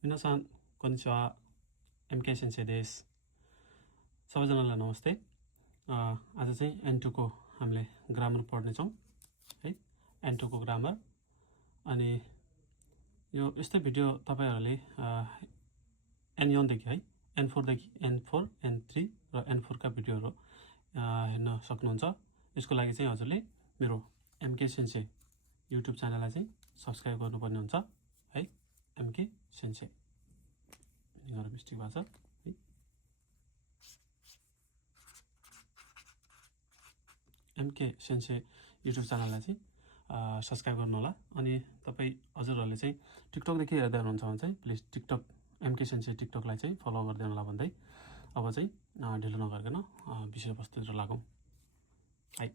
皆さん、こんにちは。MK 先生です。सबैजनालाई नमस्ते। आज चाहिँ N2 को हामीले ग्रामर पढ्नेछौँ है। N2 को ग्रामर अनि यो यस्तै भिडियो तपाईहरुले N1 देखि है N4 देखि N4 N3 र N4 का भिडियोहरु हेर्न सक्नुहुन्छ। यसको लागि चाहिँ हजुरले मेरो MK सेन्से युट्युब च्यानललाई चाहिँ सब्स्क्राइब गर्नुपर्ने हुन्छ है। MK सेन्से निगारा मिस्टेक भएको छ है। MK सेन्से युट्युब च्यानललाई चाहिँ सब्स्क्राइब गर्नु होला। अनि तपाई हजुरहरुले चाहिँ टिकटक देखि हेर्दै हुनुहुन्छ भने चाहिँ प्लिज टिकटक MK सेन्से टिकटकलाई चाहिँ फलो गर्दिनु होला भन्दै अब चाहिँ ढिलो नगर्कन विषयवस्तुतिर लागौं है।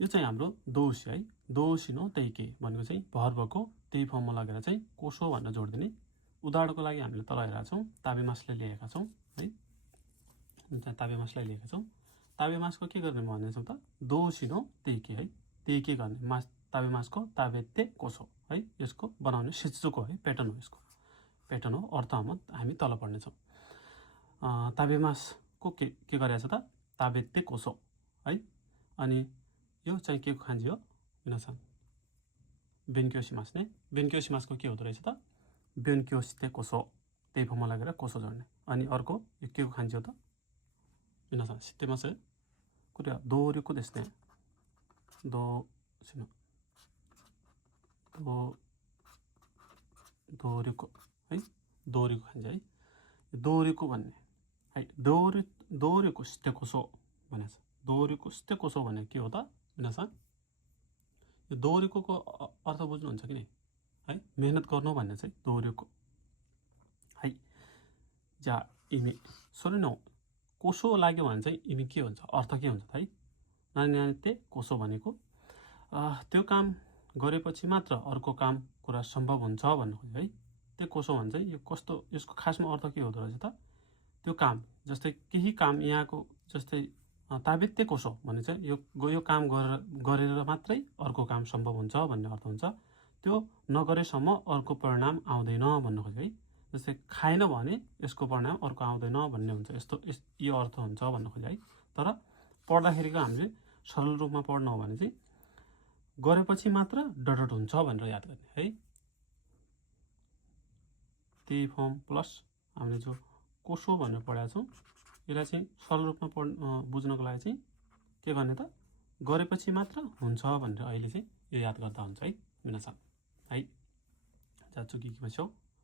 यो चाहिँ हाम्रो दोषी है। दोषी नो तैके भनेको चाहिँ भर्बको त्यही फर्ममा लगेर चाहिँ कोसो भनेर जोड्दिने। उदाहरणको लागि हामीले तल हेरेका छौं ताबेमासले लिएका छौं है। ताबेमासलाई लिएका छौं। ताबेमासको के गर्ने भन्ने छौं त दोषी नो तैके है। तैके गर्ने मास ताबेमासको ताबेते कोसो है। यसको बनाउने शित्सुको है प्याटर्न हो। यसको प्याटर्न हो। अर्थ हामी तल पढ्ने छौं। ताबेमासको के गरेछ त ताबेते कोसो है। अनि यो चाहिँ के को खान्जी हो मिनासान बेन्क्योसिमास ने। बेन्क्योसिमासको के हुँदो रहेछ त बेन्क्योसिते कोसो त्यही फर्ममा लगेर कोसो जोड्ने। अनि अर्को यो के को खान्जी हो त मिनासान सितेमास कुर्या दोर्युको देस्ने दो सिनो दो दोर्युको है। दोर्युको खान्छ है। दोर्युको भन्ने है। दोर्युको सिते कोसो भनेछ। दोर्युको सिते कोसो भने के हो त मिनासान यो दोर्युको अर्थ बुझ्नुहुन्छ कि नि है। मेहनत गर्नु भन्ने चाहिँ दोर्युको है। जा इमी सरी न कोसो लाग्यो भने चाहिँ इमी के हुन्छ अर्थ के हुन्छ है। नानीते कोसो भनेको त्यो काम गरेपछि मात्र अर्को काम कुरा सम्भव हुन्छ भन्नु खोज्यो है। त्यो कोसो भन्छ यो कस्तो यसको खासमा अर्थ के हुँदो रहेछ त त्यो काम जस्तै केही काम यहाँको जस्तै ताबेते कोसो भने चाहिँ यो काम गरेर मात्रै अर्को काम सम्भव हुन्छ भन्ने अर्थ हुन्छ। त्यो नगरेसम्म अर्को परिणाम आउँदैन भन्नु खोज्यो है। जस्तै खाएन भने यसको परिणाम अर्को आउँदैन भन्ने हुन्छ। यस्तो यो अर्थ हुन्छ भन्नु खोज्यो है। तर पढ्दाखेरिको हामीले सरल रूपमा पढ्न हो भने चाहिँ गरेपछि मात्र डट हुन्छ भनेर याद गर्ने है। त्यही फर्म प्लस हामीले जो कोसो भनेर पढाएको छौं यसलाई चाहिँ सरल रूपमा बुझ्नको लागि चाहिँ के गर्ने त गरेपछि मात्र हुन्छ भनेर अहिले चाहिँ यो याद गर्दा हुन्छ है मिनासान है। जा चुकी के छौ